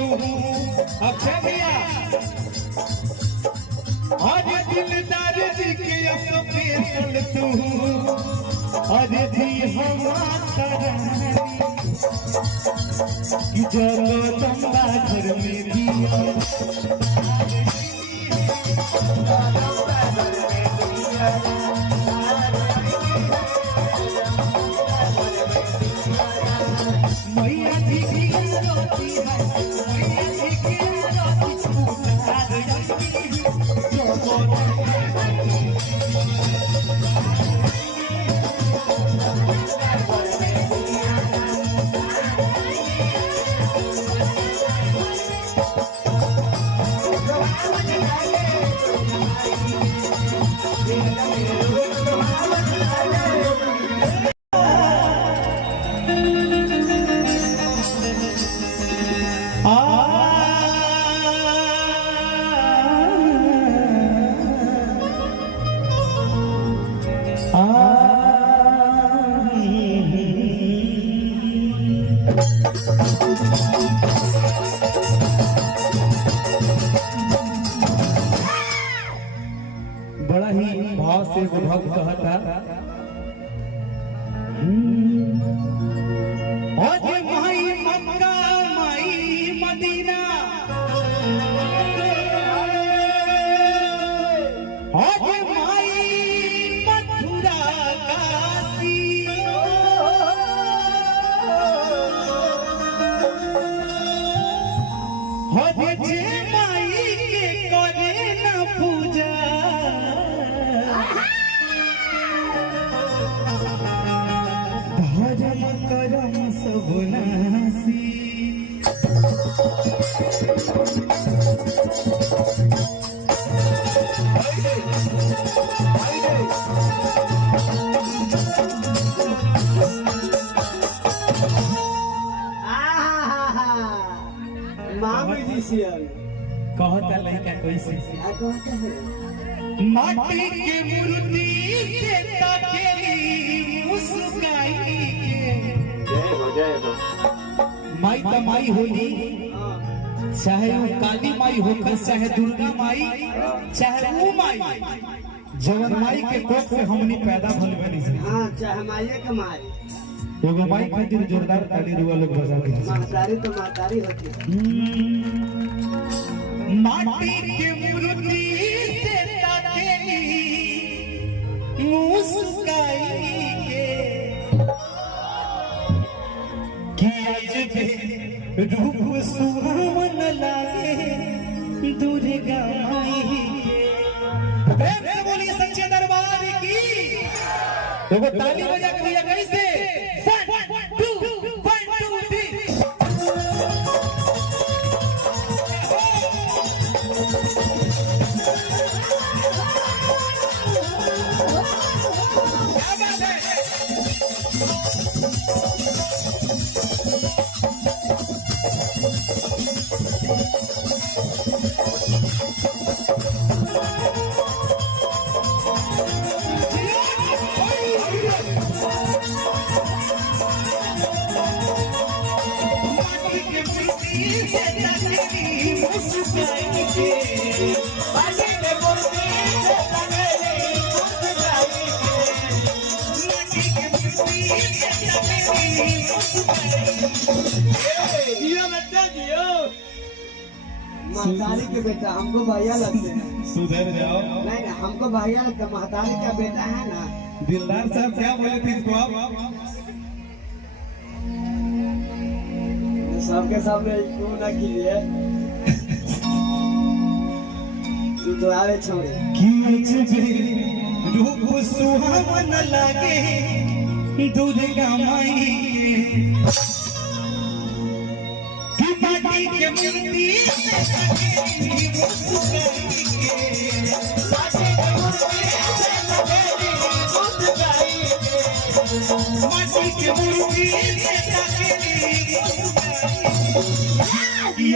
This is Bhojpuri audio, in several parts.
अच्छा भैया आज दिलदार जी के स्पेशल तू आज भी हमारा कि जगदम्बा घर में भी मैया जी की रोटी है मैया जी की बड़ा ही भाव से वो भक्त कहता आज माई मक्का माई मदीना आज माई मथुरा काशी आज जे माई के करे न पूजा धर्म करम सब नासी कहता लड़का कैसे माटी के मूर्ति से ताकेली मुस्काई के माई तो माई होली चाहे वो काली माई होकर चाहे दुर्गा माई चाहे वो माई जवन माई के कोख से हमनी पैदा भल बनी से हां चाहे माई के माई एगो माई खातिर जोरदार ताली रुआ लोग बजा दे महतारी तो महतारी होती माटी के मूर्ति से ताकेली मुस्काई के कि अजबे रूप सुहावन लागे दुर्गा माई के प्रेम से बोलिए सच्चे दरबार की देखो ताली बजा के भैया कैसे 1 2 1 2 3 क्या बात है महतारी के बेटा हमको भैया लगते हैं सुधर जाओ नहीं हमको भैया लगता महतारी का बेटा है ना दिलदार साहब क्या बोले थे इसको आप सबके सामने क्यों ना कीजिए तू तो आवे छोड़े कि अजबे रूप सुहावन लागे दुर्गा माई के माटी के मूर्ति माटी के मूर्ति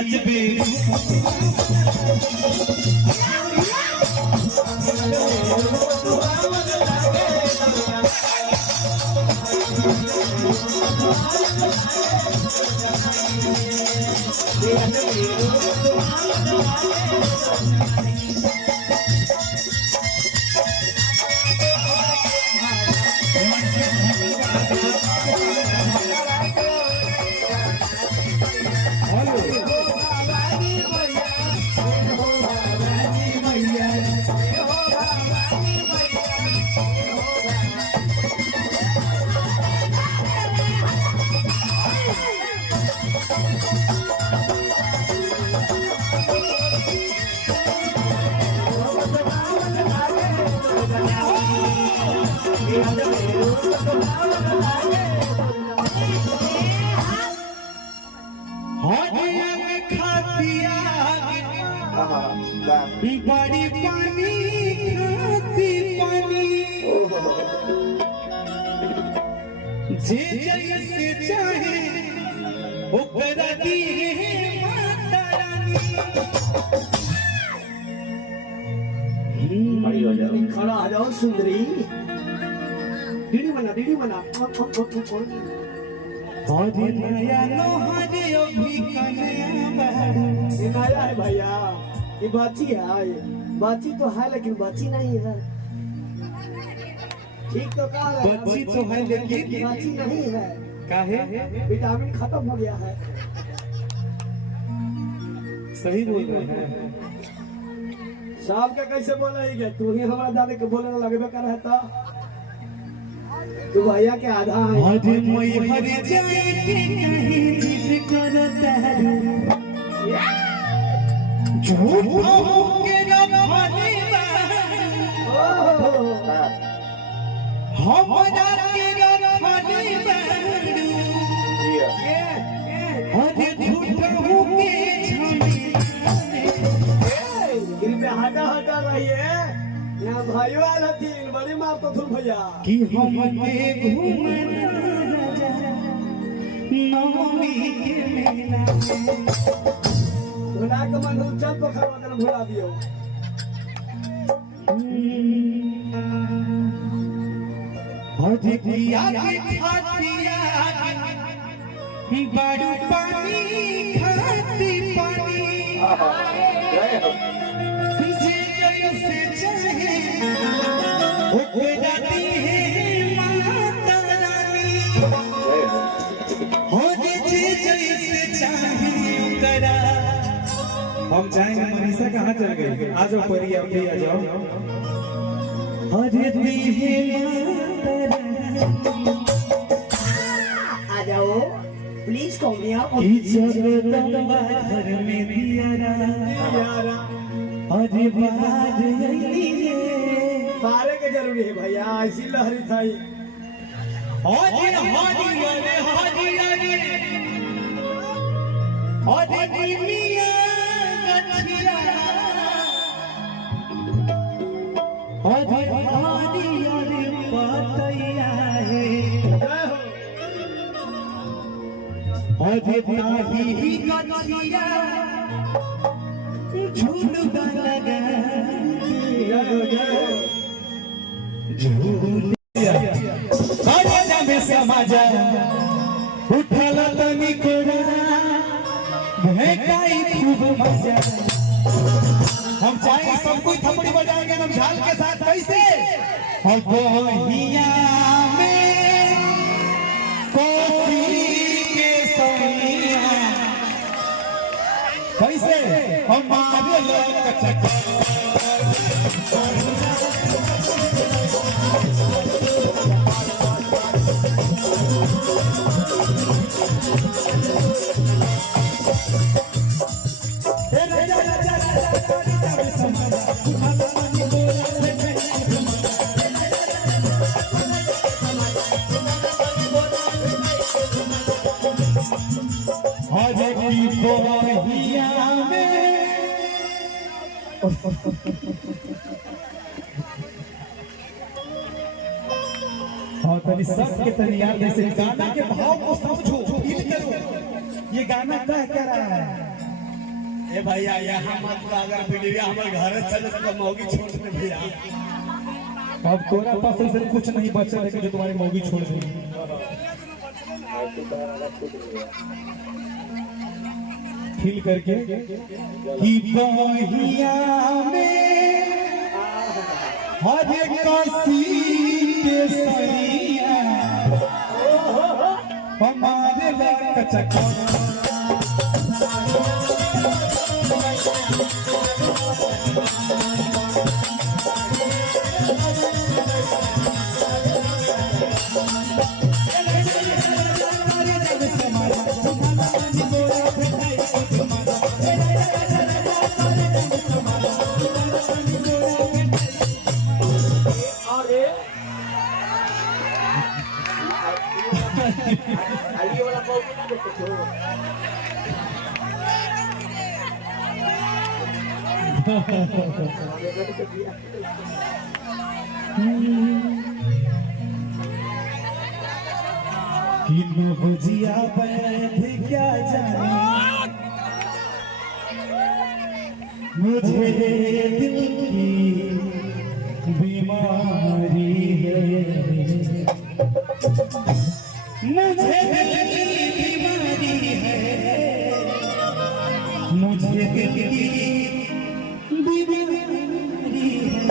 अजबे बड़ी पानी खाती पानी जे जैसे चाहे ओकरा दी है माता रानी। खड़ा आ जाओ सुंदरी, दीदी बना और नया लोहारे अभी कन्या बारू। ये नया है भैया, ये बाची है, बाची तो है लेकिन बाची नहीं है। ठीक तो कहा है, बच्ची तो है लेकिन बाची नहीं है। काहे? विटामिन खत्म हो गया है। सही बोल रहे हैं। साहब का कैसे बोला ही गया, तू ही हमारा जाने के बोलने लगे कर रहता। तू भैया के आधा है। आज मैं हर जाए के कहीं जिद करता हूँ, झूठ के रखने हमारा के रखने आज झूठ के इनपे हटा रहिए। यहाँ भाइयों आना थी, बड़ी मार तो थू भैया कि हम के घूमना राजा नवमी के मेला भुला के मन चल तो खरवा कर भुला दियो। आज किया के खातिया बड़ू पानी खाती पानी जे जैसे चाहे ओकरा दी है माता रानी। हो जे जैसे चाहे ओकरा। हम जाएंगे, मनीषा कहाँ चल गई? आ जाओ परी, आप भी आ जाओ। अरे दी है माता रानी, आ जाओ प्लीज कौमिया। कि जगदम्बा घर में दियारा अरे बाज आइए। बारे के जरूरी है भैया, ऐसी लहरी था। अरे अरे दुनिया गछिया अरे पतैया है अरे ताही गछिया झूलवा लगा झूलिया में समाजा उठल तनी कोरा भेटाई खूब मजा। हम चाहे सब कोई थपड़ी बजाएंगे हम झाल के साथ। कैसे? हम बहिया में कोसी के सैया कैसे हमारे लोग बहिया में हाँ तनी सबके तनी यार जैसे गाना के भाव को समझो फील करो ये गाना कह क्या रहा है। ए भैया यहाँ मत अगर वीडियो हमारे घर चले तो मौगी छोड़ दे भैया। अब तोरा पास से कुछ नहीं बचा है कि जो तुम्हारी मौगी छोड़ देगी। फील करके कि बहिया में हर कसी के सैया हमारे लाख चक्का आइए वाला मौगी ना देखो किलो भुजिया बैठ क्या जाने मुझे दिल की बीमारी है मुझे दिल की बीमारी है मुझे दिल की बीमारी है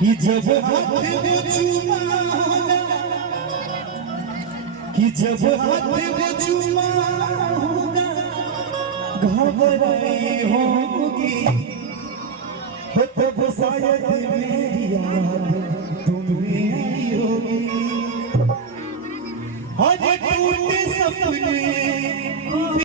कि जब हाथ वो चूमा कि जब हाथ वो चूमा होगा घबराई हो